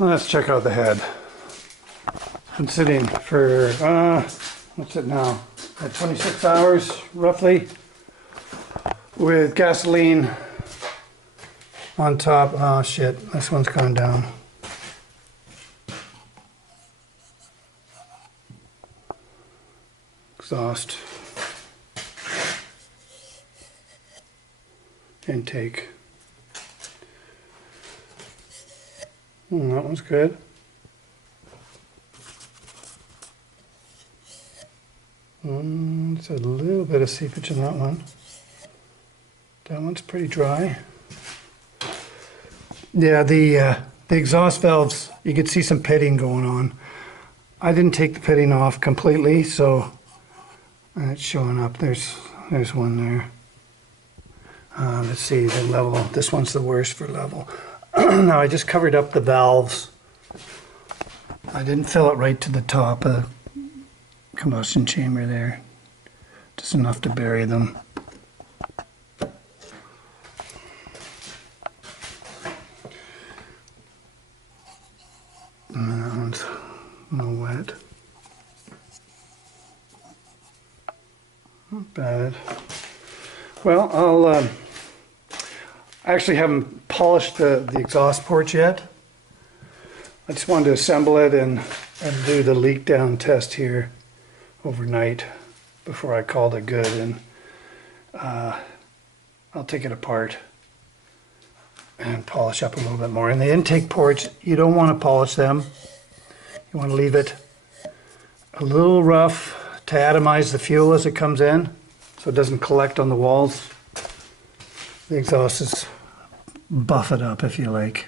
Let's check out the head. Been sitting for, what's it now? 26 hours, roughly, with gasoline on top. Oh shit, this one's gone down. Exhaust. Intake. That one's good. It's a little bit of seepage in that one. That one's pretty dry. Yeah, the exhaust valves, you could see some pitting going on. I didn't take the pitting off completely, so it's showing up. There's one there. Let's see the level. This one's the worst for level. Now I just covered up the valves. I didn't fill it right to the top of the combustion chamber there. Just enough to bury them. And that one's no wet. Not bad. Well, I actually haven't polished the exhaust port yet. I just wanted to assemble it and do the leak down test here overnight before I called it good, and I'll take it apart and polish up a little bit more. And the intake ports, you don't want to polish them. You want to leave it a little rough to atomize the fuel as it comes in so it doesn't collect on the walls. The exhaust is buff it up if you like.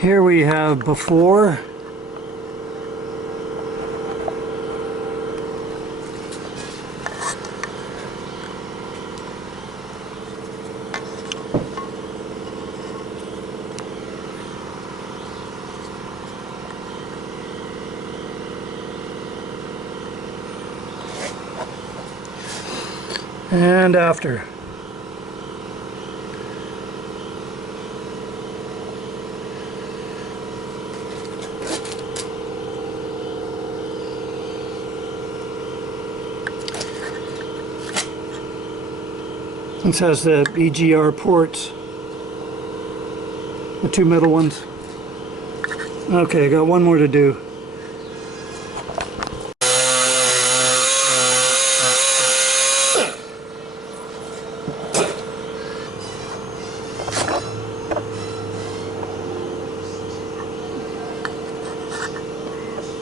Here we have before. And after. This has the EGR ports, the two middle ones. Okay, I got one more to do.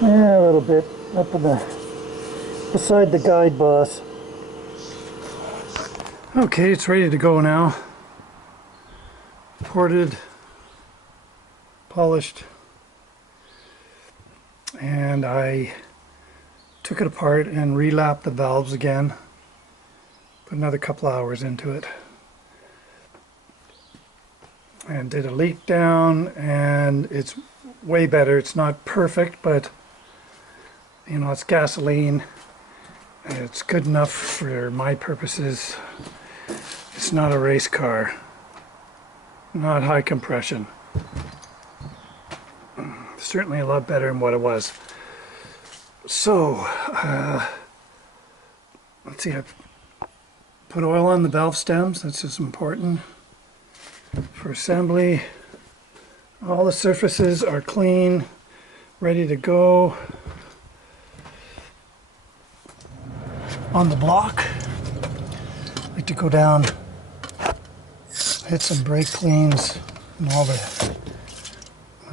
Yeah, a little bit up in the beside the guide boss. Okay, it's ready to go now. Ported, polished, and I took it apart and relapped the valves again. Put another couple hours into it. And did a leak down, and it's way better. It's not perfect, but you know, it's gasoline. It's good enough for my purposes. It's not a race car. Not high compression. Certainly a lot better than what it was. So, let's see, I've put oil on the valve stems. That's just important for assembly. All the surfaces are clean, ready to go. On the block, I like to go down, hit some brake cleans, and all the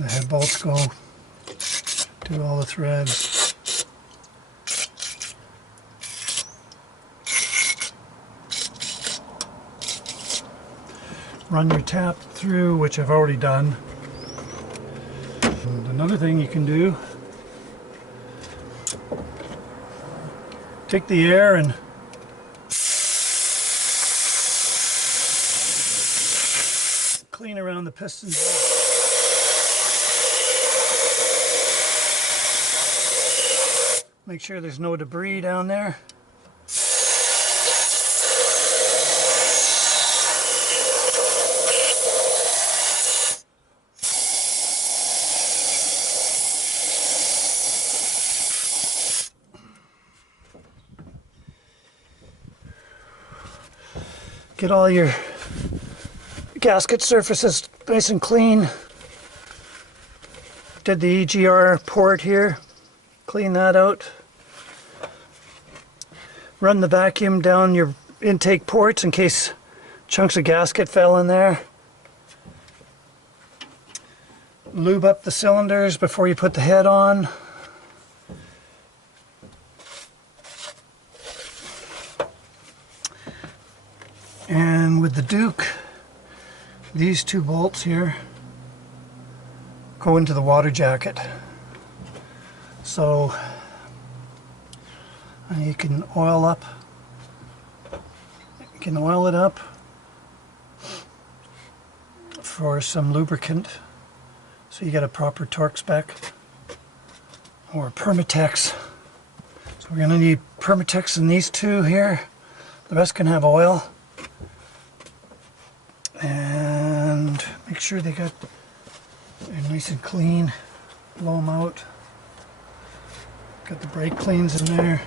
head bolts go, do all the threads. Run your tap through, which I've already done. And another thing you can do, take the air and clean around the pistons. Make sure there's no debris down there. Get all your gasket surfaces nice and clean. Did the EGR port here. Clean that out. Run the vacuum down your intake ports in case chunks of gasket fell in there. Lube up the cylinders before you put the head on. And with the Duke, these two bolts here go into the water jacket. So you can oil up, you can oil it up for some lubricant so you get a proper torque spec, or Permatex. So we're going to need Permatex in these two here. The rest can have oil. And make sure they're nice and clean. Blow them out. Got the brake cleans in there.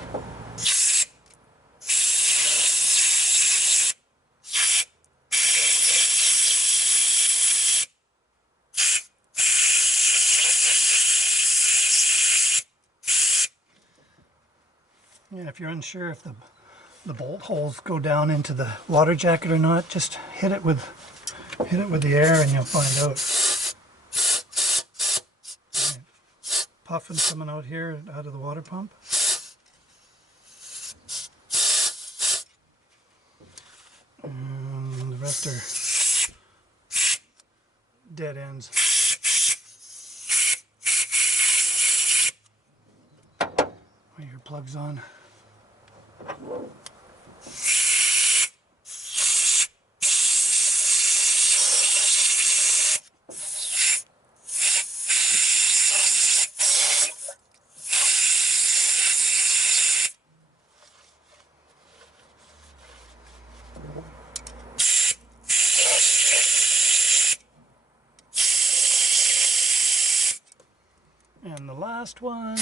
Yeah, if you're unsure if the bolt holes go down into the water jacket or not, just hit it with the air and you'll find out. Right. Puffing coming out here out of the water pump. And the rest are dead ends. Put your plugs on. And the last one.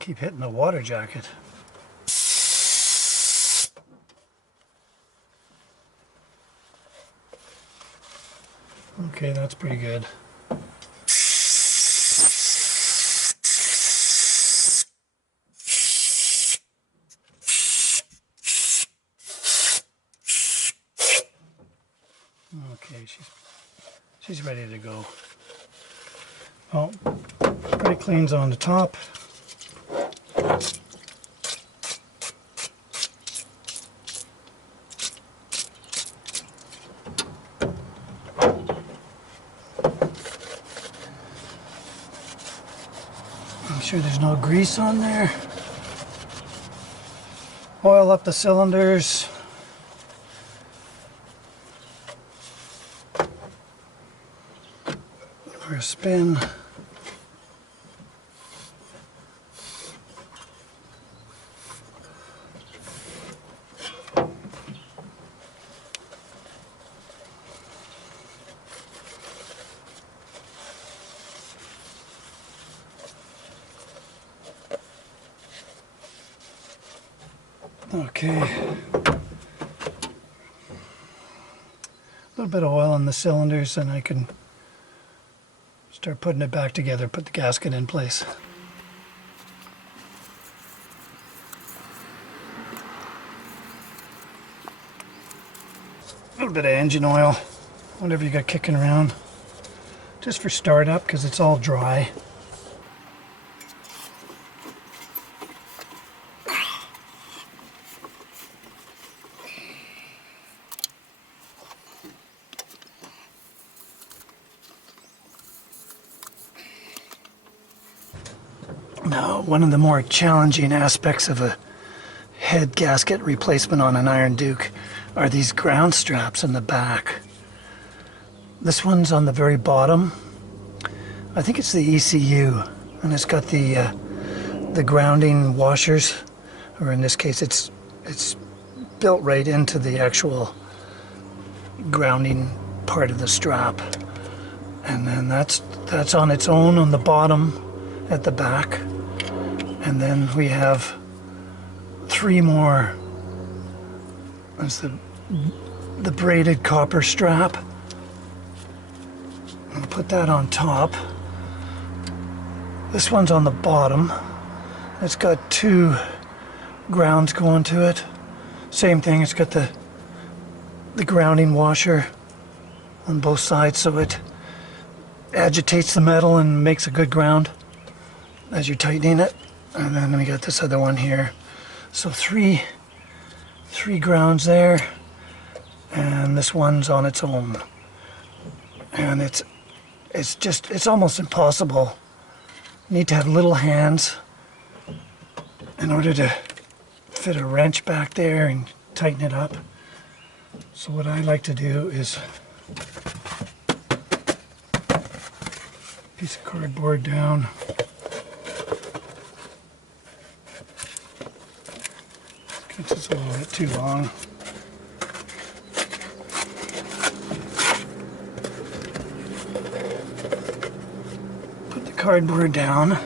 Keep hitting the water jacket. Okay, that's pretty good. Okay, she's ready to go. Oh, brake clean's on the top. sure there's no grease on there. Oil up the cylinders. For a spin. Okay. A little bit of oil in the cylinders and I can start putting it back together, put the gasket in place. A little bit of engine oil, whatever you got kicking around, just for startup because it's all dry. Now, one of the more challenging aspects of a head gasket replacement on an Iron Duke are these ground straps in the back. This one's on the very bottom. I think it's the ECU, and it's got the grounding washers, or in this case it's built right into the actual grounding part of the strap. And then that's on its own on the bottom at the back. And then we have 3 more. There's the braided copper strap. I'll put that on top. This one's on the bottom. It's got 2 grounds going to it. Same thing, it's got the grounding washer on both sides, so it agitates the metal and makes a good ground as you're tightening it. And then we got this other one here. So three grounds there, and this one's on its own. And it's almost impossible. You need to have little hands in order to fit a wrench back there and tighten it up. So what I like to do is piece of cardboard down. This is a little bit too long. Put the cardboard down.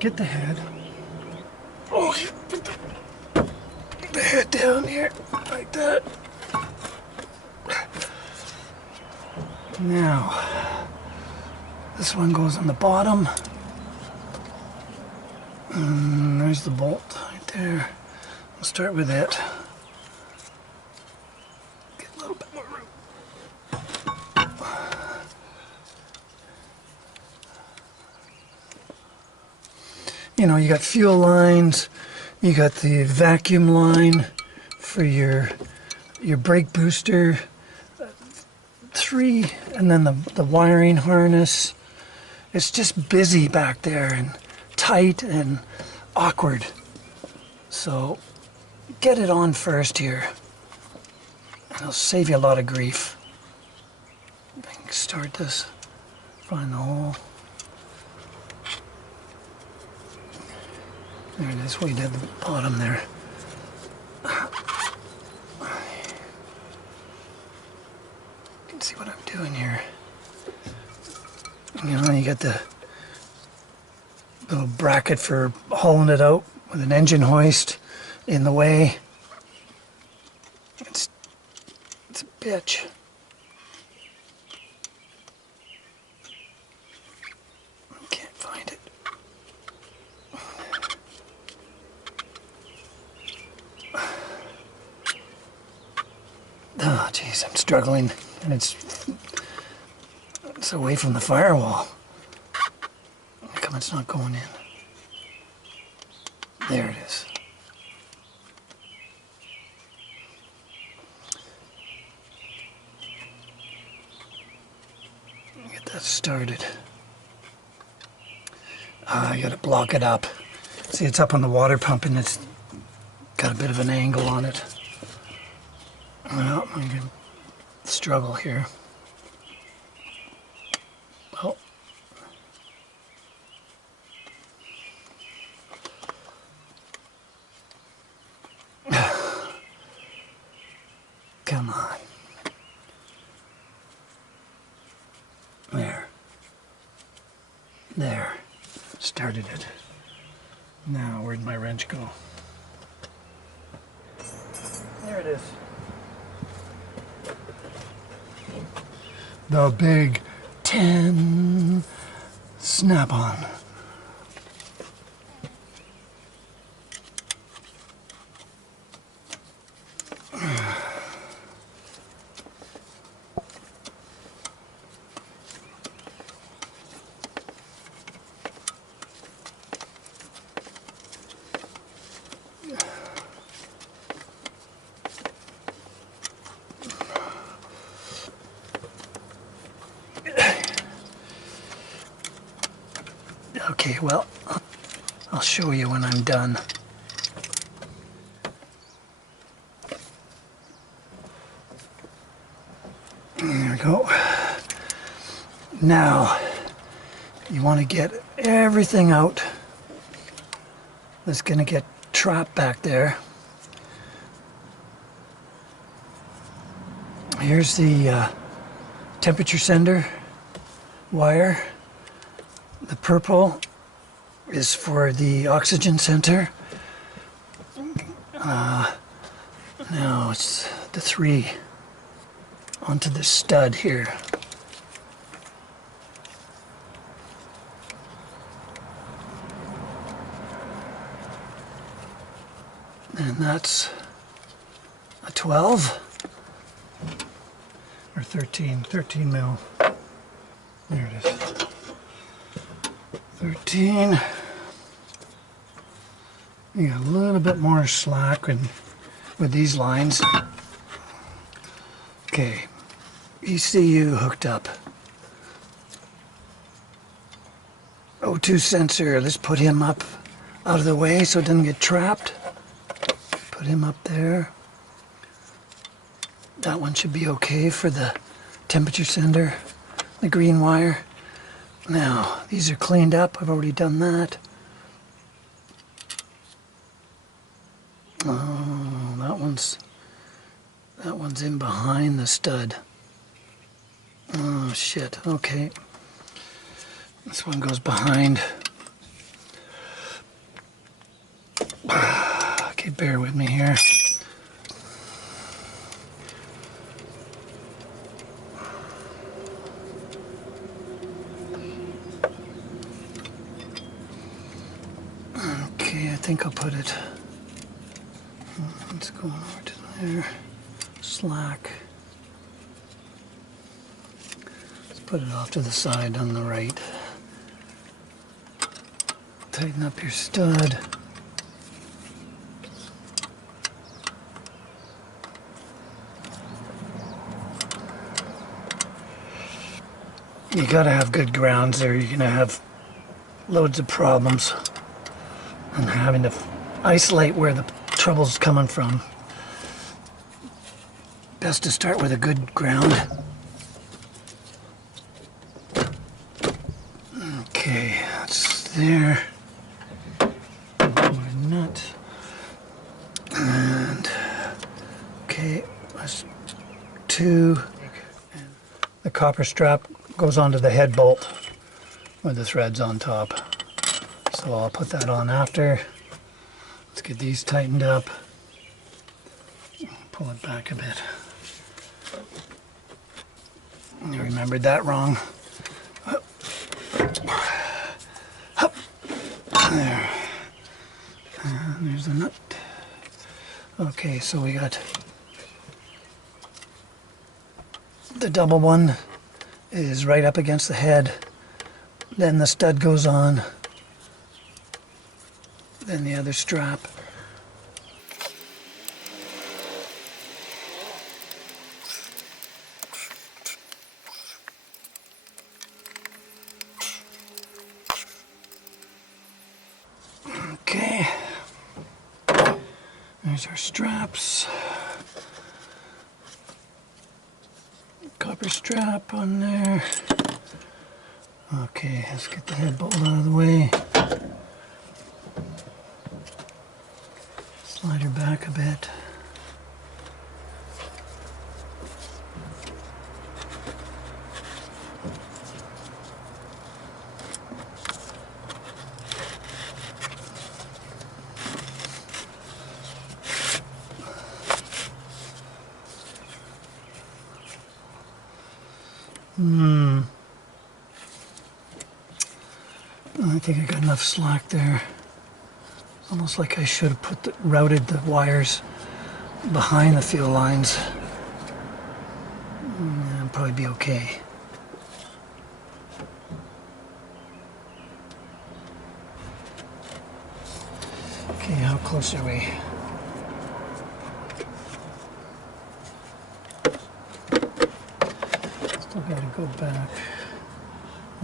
Get the head. Oh, put the head down here like that. Now, this one goes on the bottom. And there's the bolt right there. We'll start with it. Get a little bit more room. You know, you got fuel lines, you got the vacuum line for your brake booster, 3, and then the wiring harness. It's just busy back there and tight and awkward. So get it on first here. It'll save you a lot of grief. I can start this, find the hole. There it is, way down the bottom there. You can see what I'm doing here. You know, you got the little bracket for hauling it out with an engine hoist in the way. It's a bitch. I can't find it. Oh, jeez, I'm struggling, and it's away from the firewall. How come it's not going in? There it is. Get that started. I gotta block it up. See, it's up on the water pump and it's got a bit of an angle on it. Well, I'm gonna struggle here. Oh. Come on. There. There. Started it. Now, where'd my wrench go? There it is. The big 10 snap-on. Okay, well, I'll show you when I'm done. There we go. Now, you want to get everything out that's going to get trapped back there. Here's the temperature sender wire. The purple is for the oxygen center. Now it's the 3 onto the stud here. And that's a 12 or 13 mil. There it is. 13. You got a little bit more slack with these lines. Okay, ECU hooked up. O2 sensor, let's put him up out of the way so it doesn't get trapped. Put him up there. That one should be okay for the temperature sender, the green wire. Now, these are cleaned up. I've already done that. Oh, that one's in behind the stud. Oh, shit. Okay. This one goes behind. Okay, bear with me here. Okay, I think I'll put it. Let's go over to there. Slack. Let's put it off to the side on the right. Tighten up your stud. You gotta have good grounds there. You're gonna have loads of problems and having to isolate where the trouble's coming from. Best to start with a good ground. Okay, that's there. More nut. And okay, that's 2. The copper strap goes onto the head bolt with the threads on top. So I'll put that on after. Let's get these tightened up. Pull it back a bit. I remembered that wrong. There. And there's the nut. Okay, so we got the double one is right up against the head. Then the stud goes on. Then the other strap. There's our straps. Copper strap on there. Okay, let's get the head bolt out of the way. Slide her back a bit. I think I got enough slack there. Almost like I should have routed the wires behind the fuel lines. I'll probably be okay. Okay, how close are we? Still gotta go back.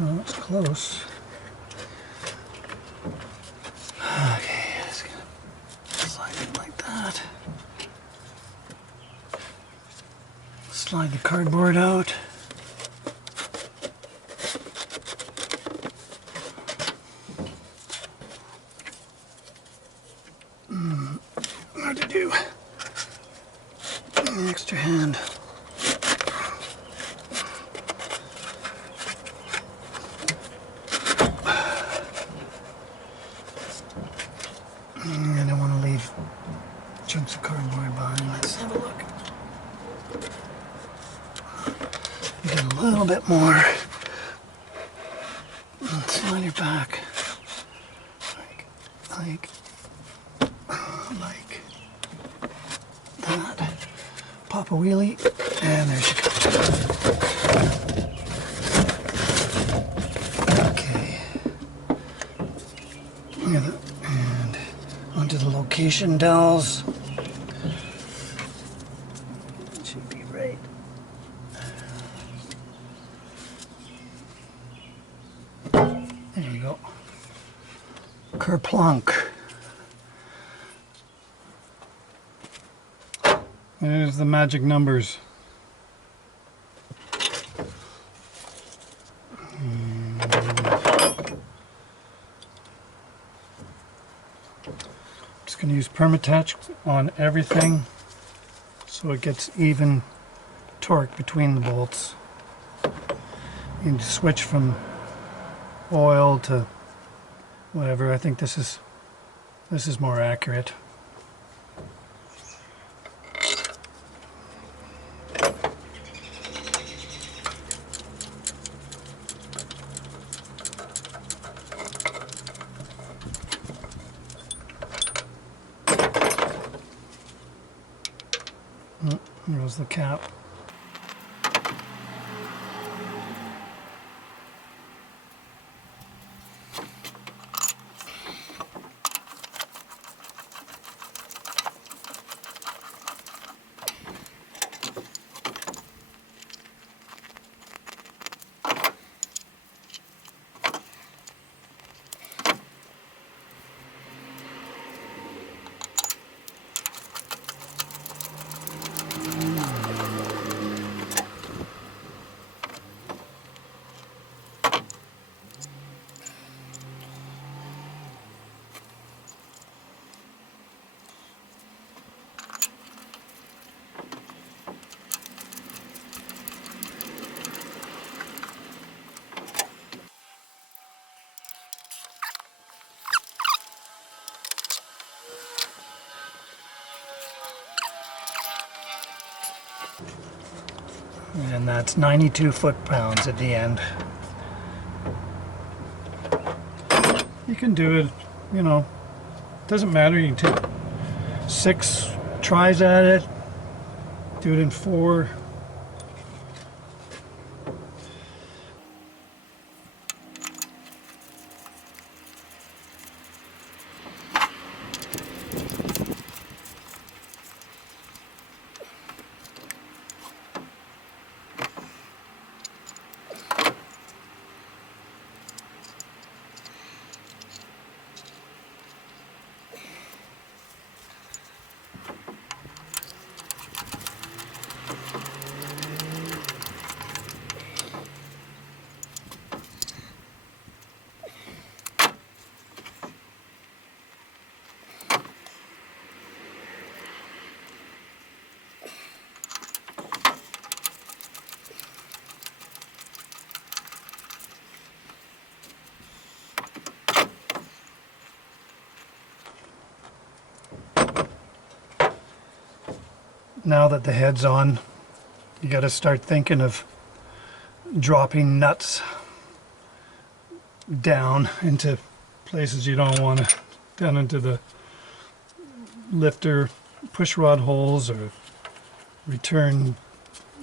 Oh, it's close. Okay, just gonna slide it like that. Slide the cardboard out. Hard to do. An extra hand. I don't want to leave chunks of cardboard behind. Let's have a look. Get a little bit more. Slide her back. Like that. Pop a wheelie, and there she goes. Okay. And onto the location dowels. It should be right. There you go. Kerplunk. There's the magic numbers. Just going to use Permatech on everything so it gets even torque between the bolts. You can switch from oil to whatever. I think this is more accurate. There goes the cap. And that's 92 foot-pounds at the end. You can do it, you know, doesn't matter. You can take 6 tries at it, do it in 4. Now that the head's on, you got to start thinking of dropping nuts down into places you don't want to, down into the lifter push rod holes or return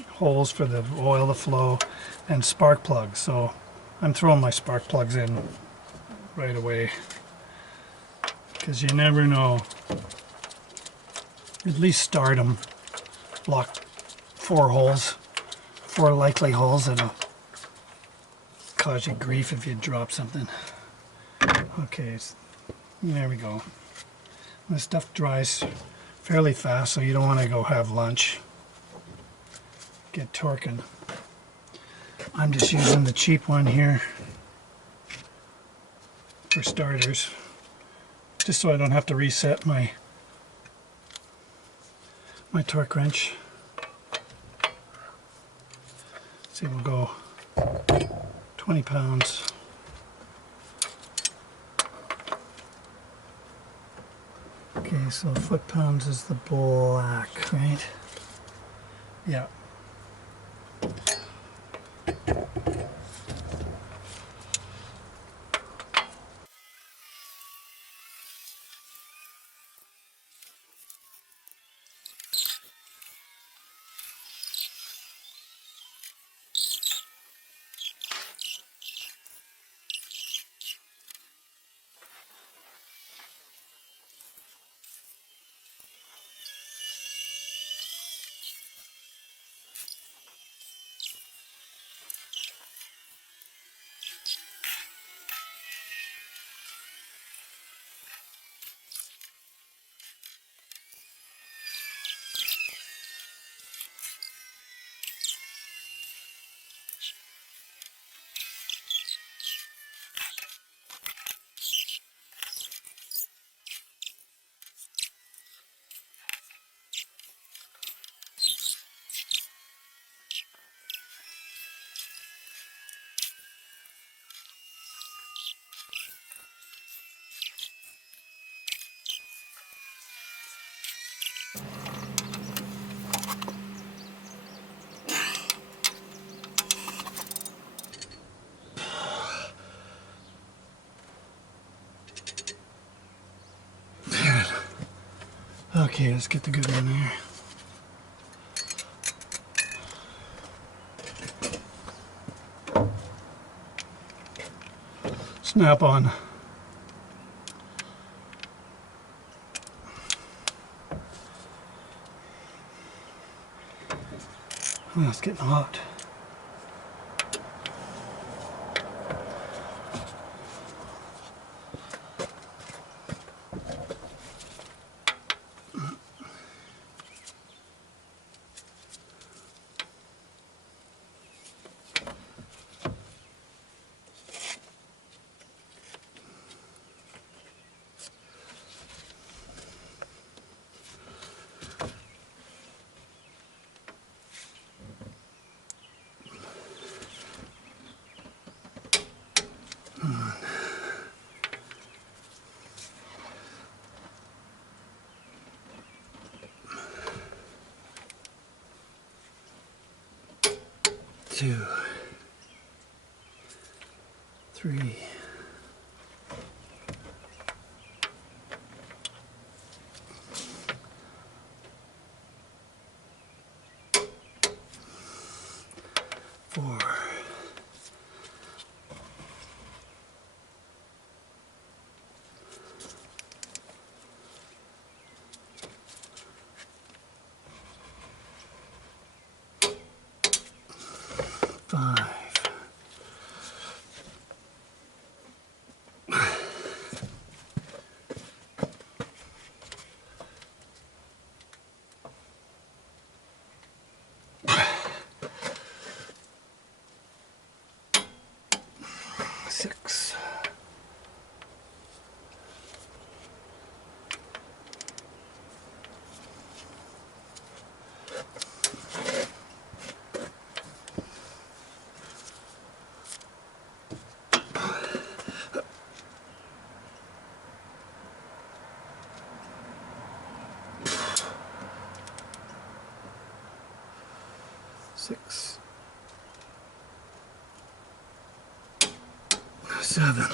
holes for the oil to flow, and spark plugs. So I'm throwing my spark plugs in right away because you never know. At least start them. Block 4 holes, 4 likely holes that'll cause you grief if you drop something. Okay, there we go. This stuff dries fairly fast, so you don't want to go have lunch. Get torquing. I'm just using the cheap one here for starters, just so I don't have to reset my torque wrench. See, we'll go 20 pounds. Okay, so foot-pounds is the black, right? Yeah. Okay, let's get the good one there. Snap on. Oh, it's getting hot. Two, three, four, five, 6. Six, 7.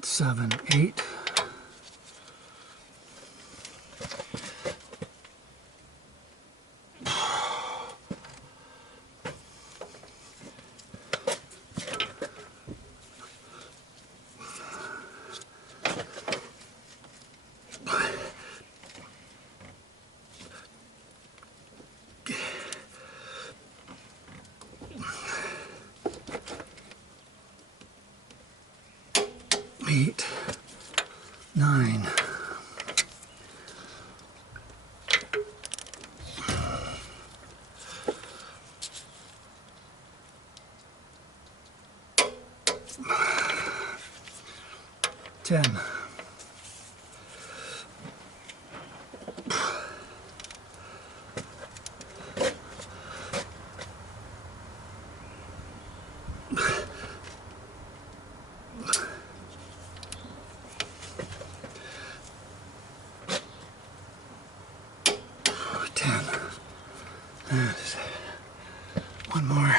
Seven, 8. Eight, 9. Ten. 10. And one more,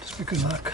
just for good luck.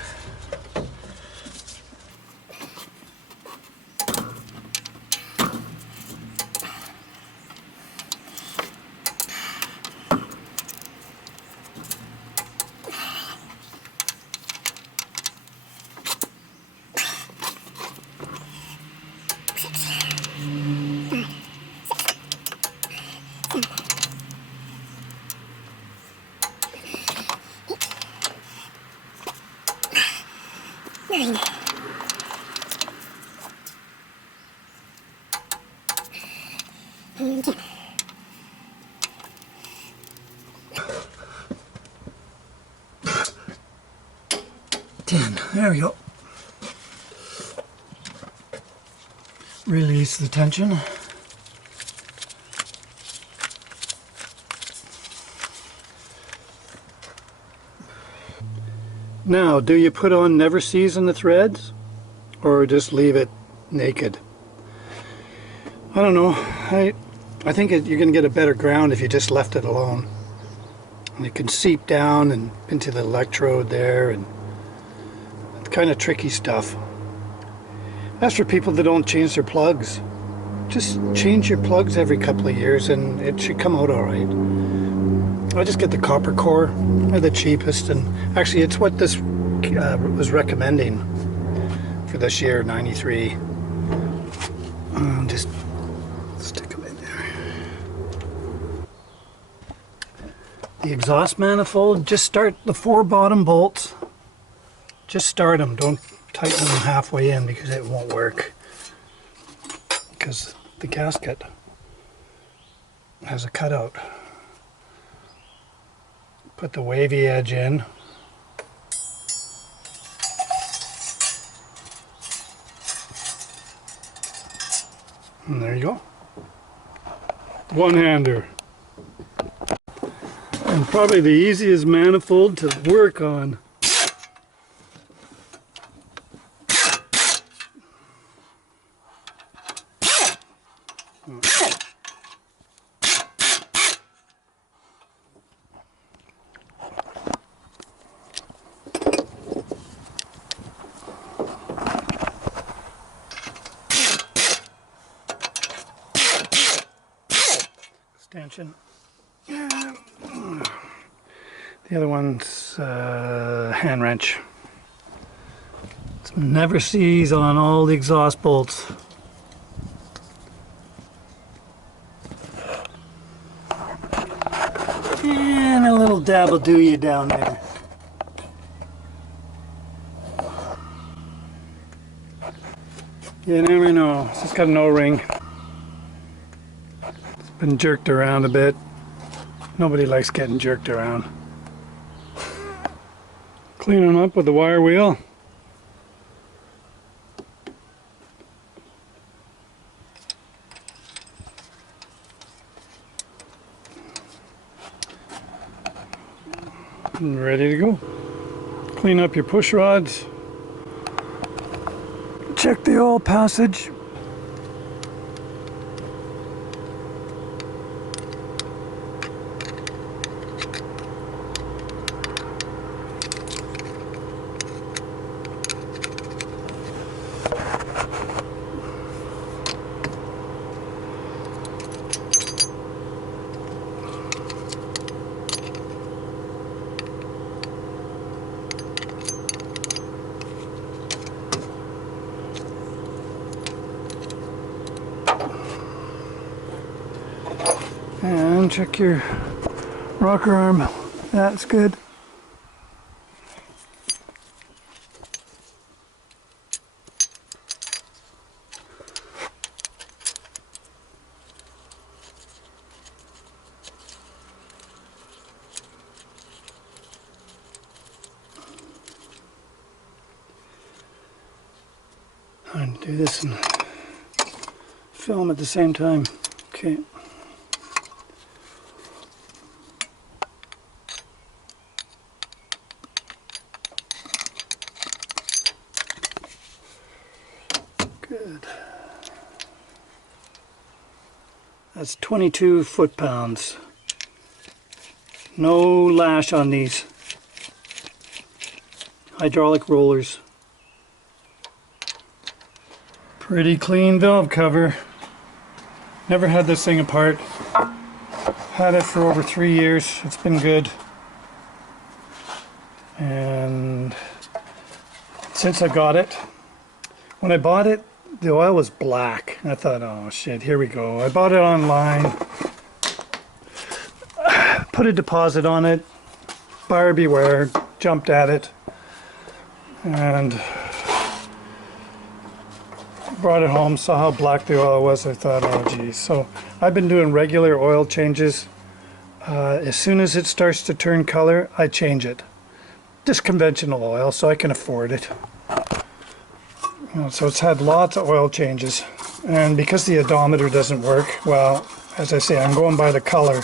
Ten. There we go. Release the tension. Now, do you put on never season the threads or just leave it naked? I don't know. I think you're going to get a better ground if you just left it alone. And it can seep down and into the electrode there, and it's kind of tricky stuff. As for people that don't change their plugs, just change your plugs every couple of years and it should come out all right. I just get the copper core. They're the cheapest, and actually it's what this was recommending for this year, 93. Just stick them in there. The exhaust manifold, just start the 4 bottom bolts. Just start them, don't tighten them halfway in because it won't work. Because the gasket has a cutout. Put the wavy edge in. And there you go. One-hander. And probably the easiest manifold to work on. Extension. The other one's hand wrench. Never sees on all the exhaust bolts. And a little dab will do you down there. You never know. It's just got an O-ring. It's been jerked around a bit. Nobody likes getting jerked around. Clean them up with the wire wheel. And ready to go. Clean up your push rods. Check the oil passage. And check your rocker arm. That's good. I'm gonna do this and film at the same time. Okay. Good. That's 22 foot-pounds. No lash on these hydraulic rollers. Pretty clean valve cover. Never had this thing apart. Had it for over 3 years. It's been good. And since I got it, when I bought it, the oil was black. I thought, oh shit, here we go. I bought it online. Put a deposit on it. Buyer beware. Jumped at it. And brought it home, saw how black the oil was. I thought, oh geez. So I've been doing regular oil changes. As soon as it starts to turn color, I change it. Just conventional oil, so I can afford it. You know, so it's had lots of oil changes, and because the odometer doesn't work, well, as I say, I'm going by the color.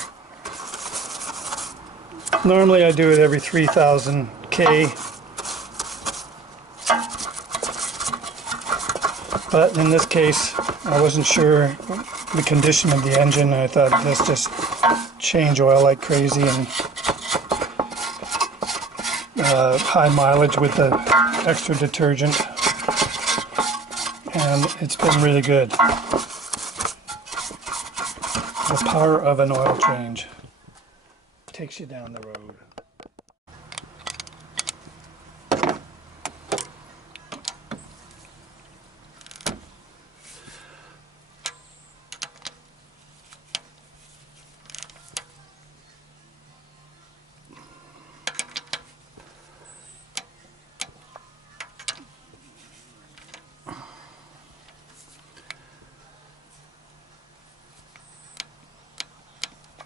Normally I do it every 3,000 K, but in this case I wasn't sure the condition of the engine. I thought, let's just change oil like crazy, and high mileage with the extra detergent. And it's been really good. The power of an oil change takes you down the road.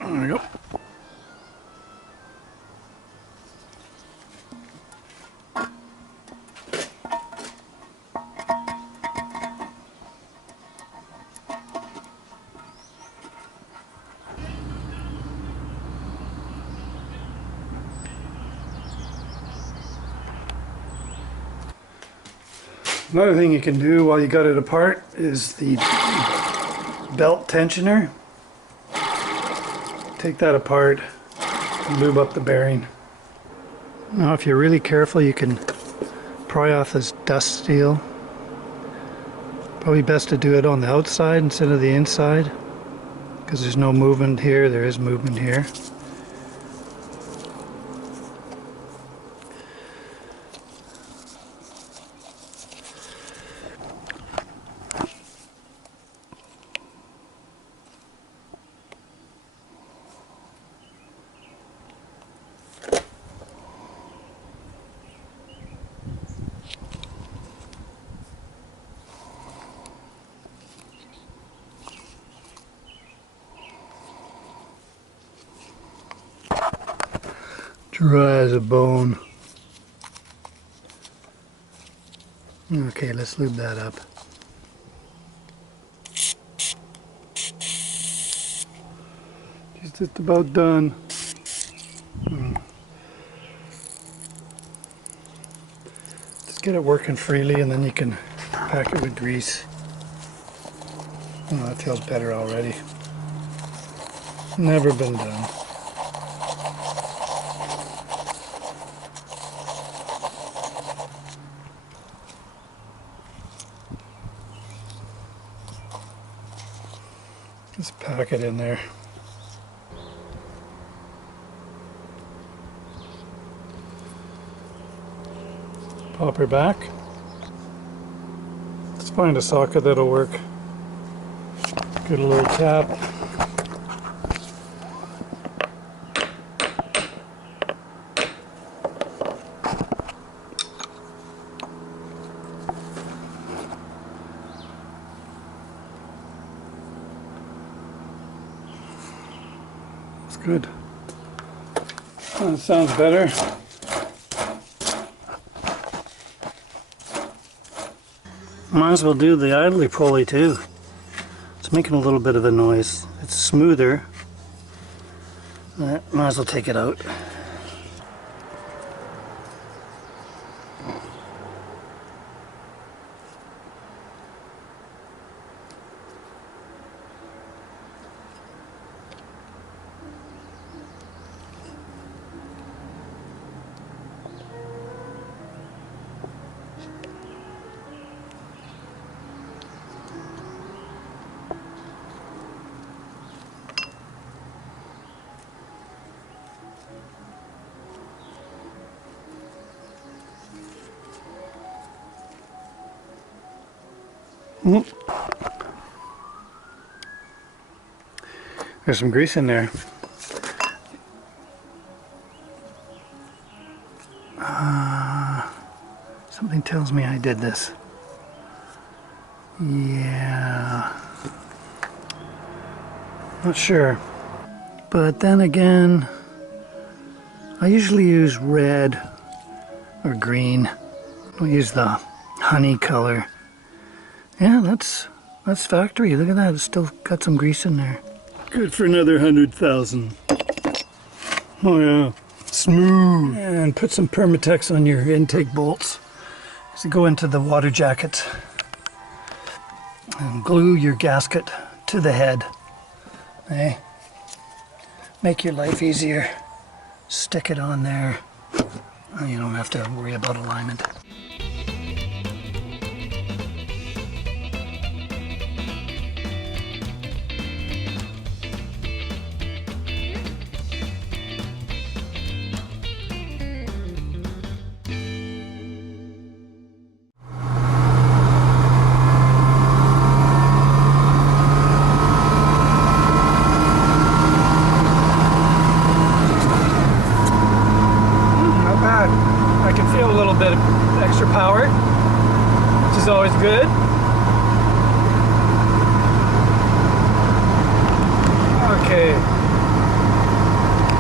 There we go. Another thing you can do while you got it apart is the belt tensioner. Take that apart and lube up the bearing. Now if you're really careful, you can pry off this dust seal. Probably best to do it on the outside instead of the inside, because there's no movement here. There is movement here. Dry as a bone. Okay, let's lube that up. It's just about done. Just get it working freely and then you can pack it with grease. Oh, that feels better already. Never been done. Just pack it in there. Pop her back. Let's find a socket that'll work. Get a little tap. That's good. That sounds better. Might as well do the idler pulley too. It's making a little bit of a noise. It's smoother. Might as well take it out. There's some grease in there. Something tells me I did this. Yeah. Not sure. But then again, I usually use red or green. I'll use the honey color. Yeah, that's factory. Look at that. It's still got some grease in there. Good for another 100,000. Oh yeah, smooth. And put some Permatex on your intake bolts to go into the water jackets. And glue your gasket to the head. Hey, make your life easier. Stick it on there. You don't have to worry about alignment. I can feel a little bit of extra power, which is always good. Okay,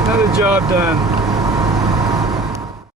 another job done.